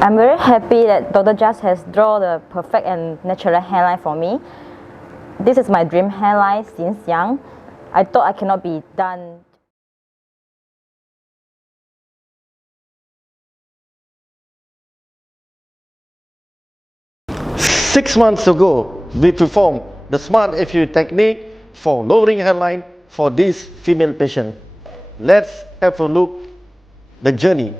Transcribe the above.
I'm very happy that Dr. JasG has drawn the perfect and natural hairline for me. This is my dream hairline since young. I thought I cannot be done. Six months ago, we performed the SMART FUE technique for lowering hairline for this female patient. Let's have a look at the journey.